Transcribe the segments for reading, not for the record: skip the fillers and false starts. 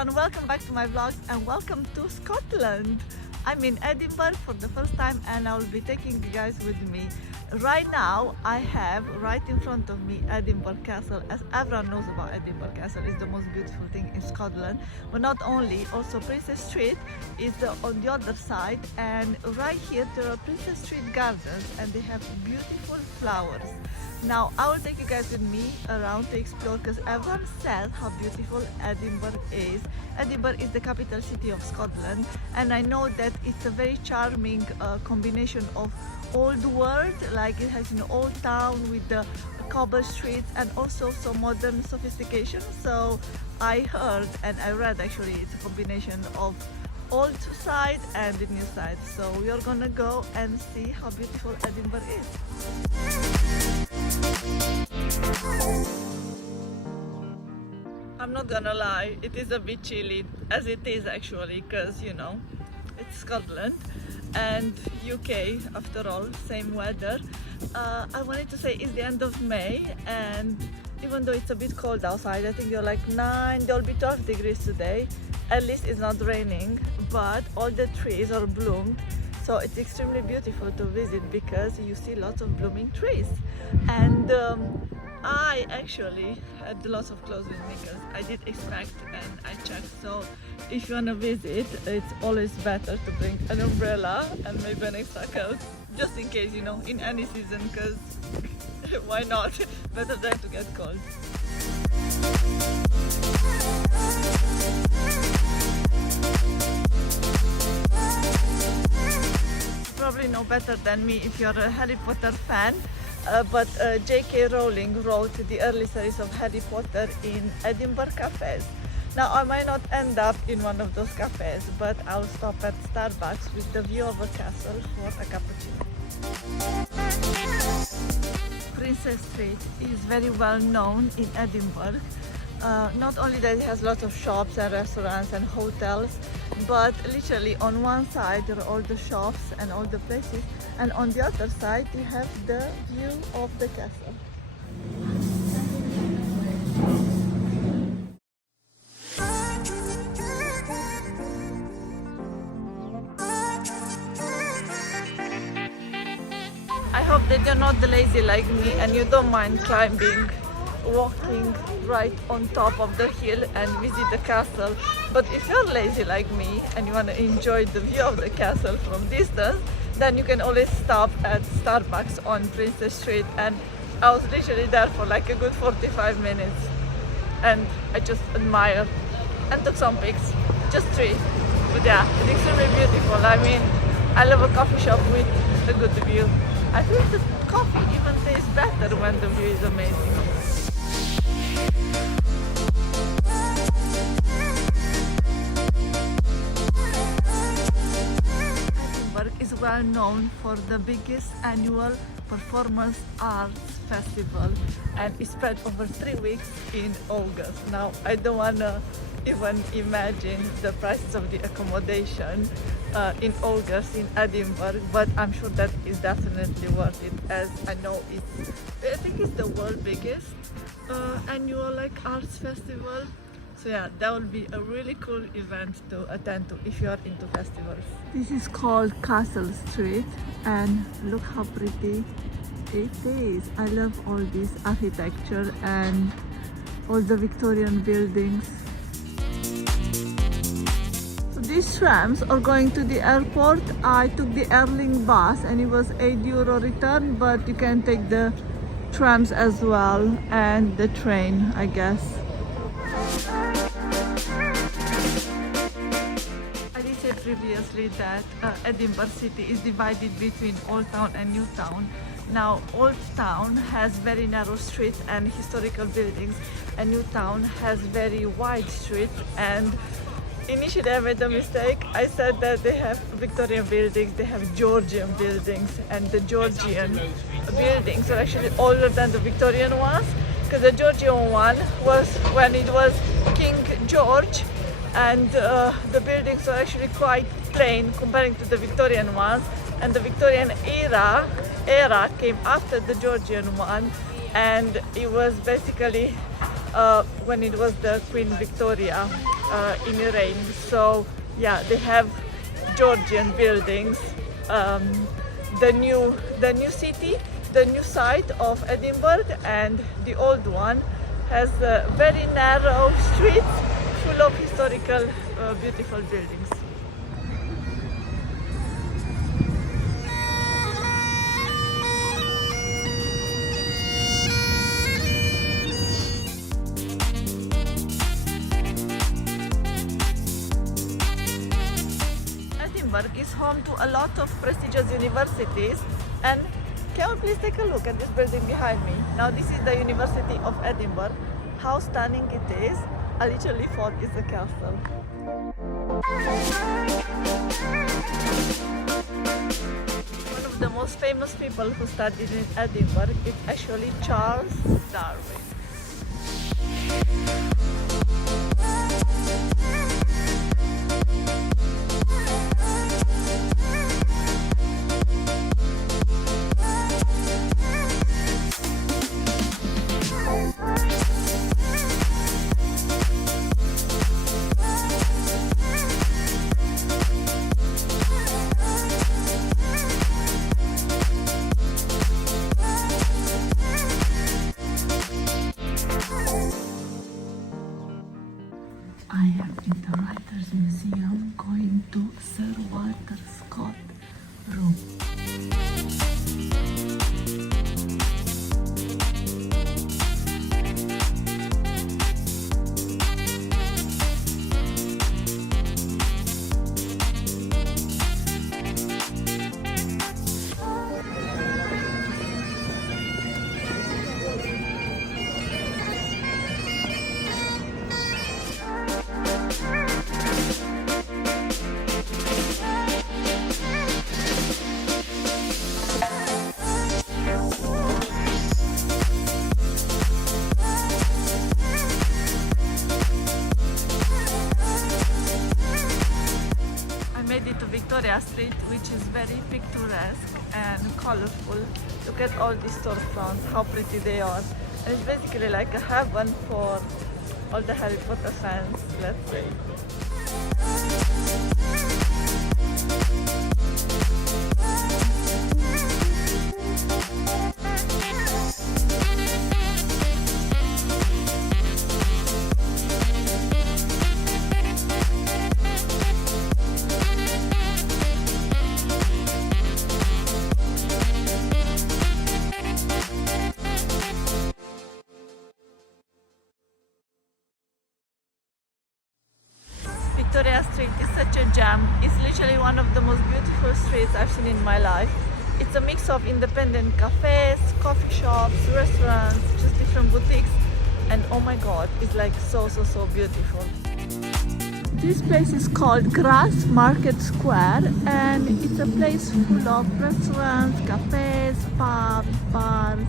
everyone, welcome back to my vlog and welcome to Scotland. I'm in Edinburgh for the first time and I will be taking you guys with me. Right now I have right in front of me Edinburgh Castle. As everyone knows about Edinburgh Castle, it's the most beautiful thing in Scotland. But not only, also Princess Street is on the other side, and right here there are Princess Street gardens and they have beautiful flowers. Now I will take you guys with me around to explore because everyone says how beautiful Edinburgh is. Edinburgh is the capital city of Scotland, and I know that it's a very charming combination of old world, like it has an old town with the cobbled streets and also some modern sophistication. So I heard and I read actually it's a combination of old side and the new side. So we are gonna go and see how beautiful Edinburgh is. I'm not gonna lie, it is a bit chilly, as it is actually, because you know it's Scotland and UK after all, same weather. I wanted to say it's the end of May, and even though it's a bit cold outside, I think you're like 9, there'll be 12 degrees today. At least it's not raining, but all the trees are bloomed, so it's extremely beautiful to visit because you see lots of blooming trees. And I actually had lots of clothes with me because I did expect and I checked. So if you want to visit, it's always better to bring an umbrella and maybe an extra coat, just in case, you know, in any season, because why not? Better than to get cold. Probably know better than me if you're a Harry Potter fan, but J.K. Rowling wrote the early series of Harry Potter in Edinburgh cafes. Now I might not end up in one of those cafes, but I'll stop at Starbucks with the view of a castle for a cappuccino. Princess Street is very well known in Edinburgh. Not only that it has lots of shops and restaurants and hotels, but literally on one side there are all the shops and all the places, and on the other side you have the view of the castle. I hope that you're not lazy like me and you don't mind climbing, walking right on top of the hill and visit the castle. But if you're lazy like me and you want to enjoy the view of the castle from distance, then you can always stop at Starbucks on Princess Street. And I was literally there for like a good 45 minutes and I just admired and took some pics, just 3. But yeah, it's extremely beautiful. I mean, I love a coffee shop with a good view. I feel the coffee even tastes better when the view is amazing. Edinburgh is well known for the biggest annual performance arts festival, and it's spread over 3 weeks in August. Now I don't want to even imagine the prices of the accommodation in August in Edinburgh, but I'm sure that is definitely worth it, as I know I think it's the world's biggest annual like arts festival. So yeah, that will be a really cool event to attend to if you are into festivals. This is called Castle Street and look how pretty it is. I love all this architecture and all the Victorian buildings. So these trams are going to the airport. I took the Airlink bus and it was €8 return, but you can take the trams as well and the train, I guess. I did say previously that Edinburgh city is divided between Old Town and New Town. Now Old Town has very narrow streets and historical buildings, and New Town has very wide streets. And initially I made a mistake. I said that they have Victorian buildings, they have Georgian buildings, and the Georgian buildings are actually older than the Victorian ones, because the Georgian one was when it was King George, and the buildings are actually quite plain comparing to the Victorian ones, and the Victorian era came after the Georgian one, and it was basically when it was the Queen Victoria in the rain. So yeah, they have Georgian buildings. The new city, the new site of Edinburgh, and the old one has very narrow streets full of historical beautiful buildings. Edinburgh is home to a lot of prestigious universities, and can you please take a look at this building behind me? Now this is the University of Edinburgh. How stunning it is. I literally thought it's a castle. One of the most famous people who studied in Edinburgh is actually Charles Darwin. I am in the Writers' Museum going to Sir Walter Scott room. To Victoria Street, which is very picturesque and colorful. Look at all these storefronts, how pretty they are. And it's basically like a heaven for all the Harry Potter fans, let's say. Victoria Street is such a gem. It's literally one of the most beautiful streets I've seen in my life. It's a mix of independent cafes, coffee shops, restaurants, just different boutiques, and oh my god, it's like so beautiful. This place is called Grass Market Square, and it's a place full of restaurants, cafes, pubs, bars.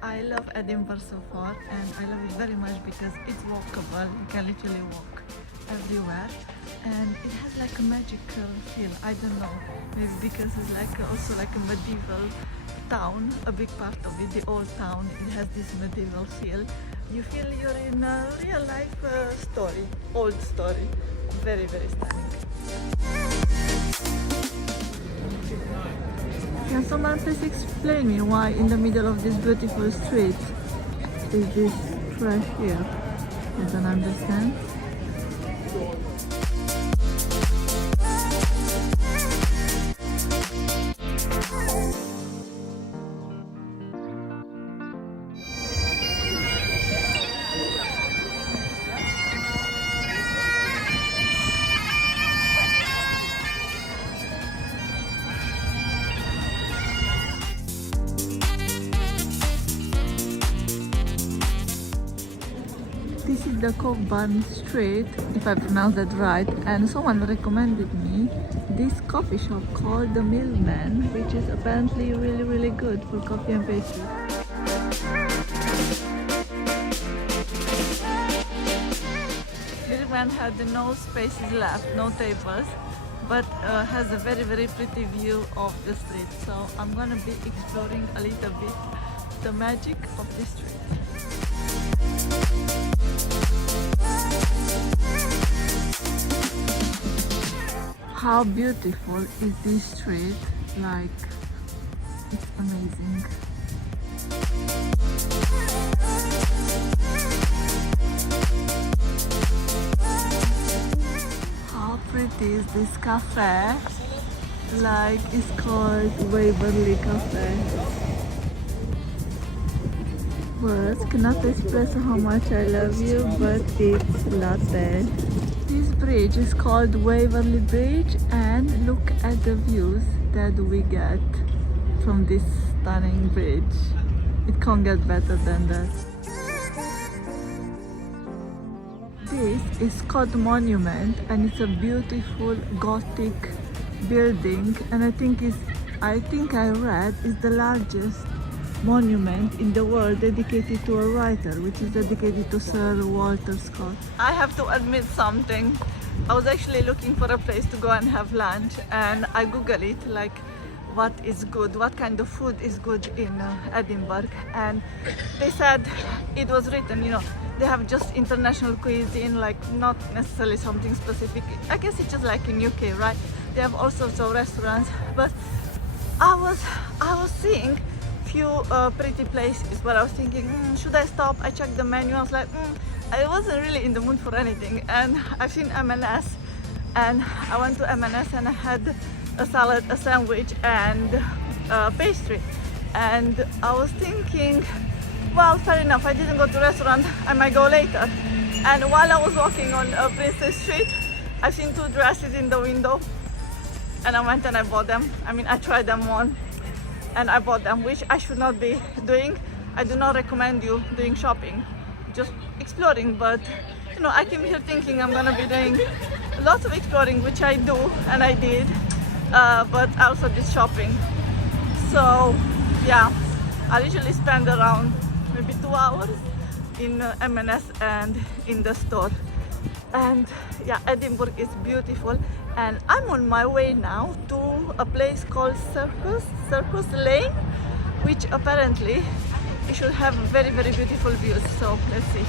I love Edinburgh so far, and I love it very much because it's walkable. You can literally walk everywhere, and it has like a magical feel. I don't know, maybe because it's like also like a medieval town, a big part of it, the old town. It has this medieval feel. You feel you're in a real life story, old story. Very stunning. Can someone please explain me why in the middle of this beautiful street is this trash here? I don't understand. This is the Cockburn Street, if I pronounced that right, and someone recommended me this coffee shop called The Millman, which is apparently really good for coffee and pastry. Millman had no spaces left, no tables, but has a very pretty view of the street. So I'm gonna be exploring a little bit the magic of this street. How beautiful is this street? Like, it's amazing. How pretty is this cafe? Like, it's called Waverly Cafe. Words cannot express how much I love you, but it's latte. This bridge is called Waverly Bridge, and look at the views that we get from this stunning bridge. It can't get better than that. This is Scott Monument, and it's a beautiful Gothic building, and I think I read it's the largest monument in the world dedicated to a writer, which is dedicated to Sir Walter Scott. I have to admit something. I was actually looking for a place to go and have lunch, and I googled it, like what is good, what kind of food is good in Edinburgh, and they said it was written, you know, they have just international cuisine, like not necessarily something specific. I guess it's just like in UK, right? They have all sorts of restaurants, but I was seeing few pretty places where I was thinking, should I stop? I checked the menu, I was like, I wasn't really in the mood for anything, and I've seen M&S, and I went to M&S and I had a salad, a sandwich, and pastry, and I was thinking, well, fair enough, I didn't go to restaurant, I might go later. And while I was walking on Princess Street, I've seen two dresses in the window, and I went and I bought them. I mean, I tried them on and I bought them, which I should not be doing. I do not recommend you doing shopping, just exploring, but you know, I came here thinking I'm gonna be doing lots of exploring, which I do, and I did, but I also did shopping. So yeah, I usually spend around maybe 2 hours in M&S and in the store. And yeah, Edinburgh is beautiful, and I'm on my way now to a place called Circus Lane, which apparently it should have very, very beautiful views. So let's see.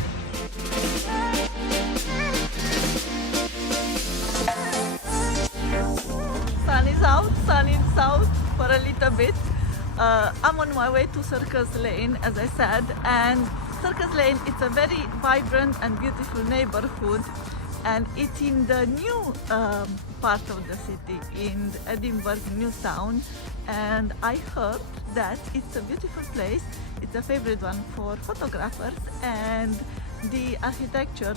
Sun is out, sun is out for a little bit. I'm on my way to Circus Lane, as I said, and Circus Lane, it's a very vibrant and beautiful neighborhood, and it's in the new part of the city, in Edinburgh New Town, and I heard that it's a beautiful place. It's a favorite one for photographers, and the architecture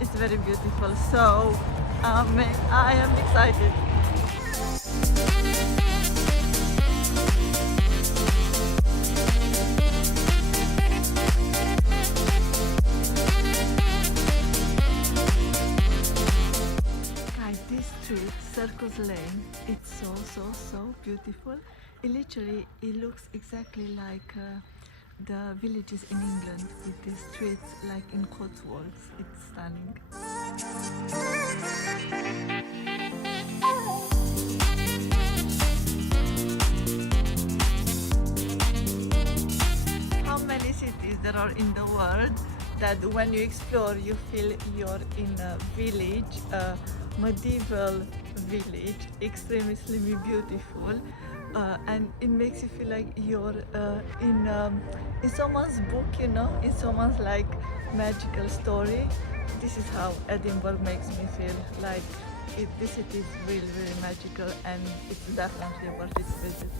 is very beautiful, so I am excited. Circus Lane, it's so beautiful. It looks exactly like the villages in England, with the streets like in Cotswolds. It's stunning. How many cities there are in the world that when you explore you feel you're in a village, a medieval village, extremely beautiful, and it makes you feel like you're in someone's book, you know, in someone's like magical story. This is how Edinburgh makes me feel, like this city is really, really magical, and it's definitely worth it to visit.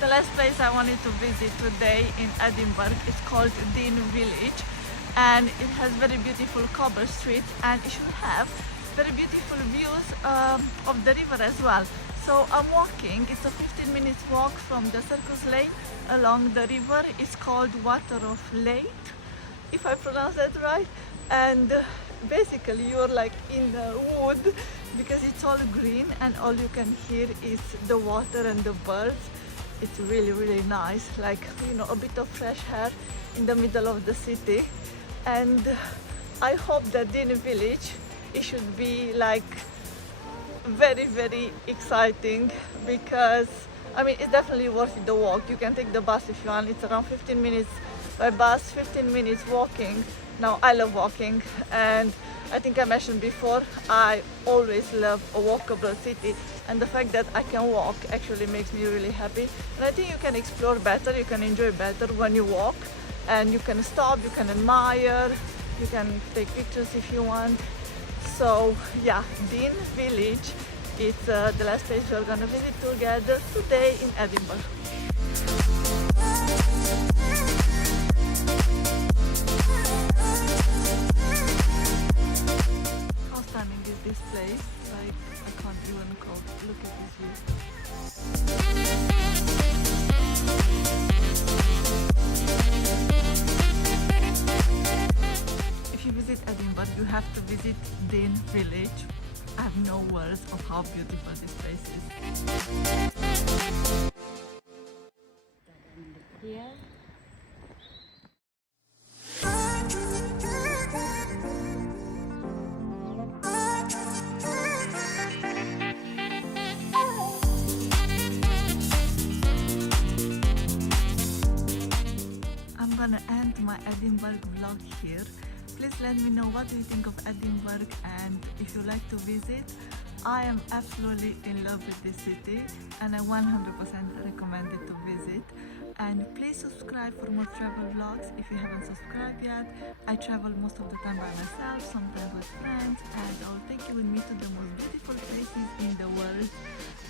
The last place I wanted to visit today in Edinburgh is called Dean Village, and it has very beautiful cobble streets, and it should have very beautiful views of the river as well. So I'm walking, it's a 15 minutes walk from the Circus Lane along the river. It's called Water of Late, if I pronounce that right, and basically you're like in the wood because it's all green and all you can hear is the water and the birds. it's really, really nice, like, you know, a bit of fresh air in the middle of the city. And I hope that Dean Village, it should be like very, very exciting, because I mean, it's definitely worth the walk. You can take the bus if you want. It's around 15 minutes by bus, 15 minutes walking. Now, I love walking, and I think I mentioned before, I always love a walkable city, and the fact that I can walk actually makes me really happy. And I think you can explore better, you can enjoy better when you walk, and you can stop, you can admire, you can take pictures if you want. So yeah, Dean Village, it's the last place we're gonna visit together today in Edinburgh. How stunning is this place? Like, I can't even cope. Look at this view. If you visit Edinburgh, you have to visit Dean Village. I have no words of how beautiful this place is. Here. I'm gonna end my Edinburgh vlog here. Please let me know what do you think of Edinburgh, and if you like to visit. I am absolutely in love with this city, and I 100% recommend it to visit. And please subscribe for more travel vlogs if you haven't subscribed yet. I travel most of the time by myself, sometimes with friends, and I'll take you with me to the most beautiful places in the world.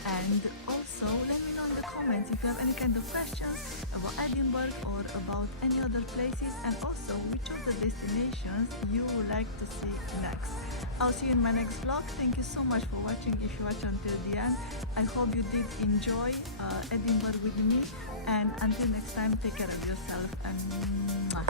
And also let me know in the comments if you have any kind of questions about Edinburgh or about any other places, and also which of the destinations you would like to see next. I'll see you in my next vlog. Thank you so much for watching if you watch until the end. I hope you did enjoy Edinburgh with me, and until next time, take care of yourself, and mwah.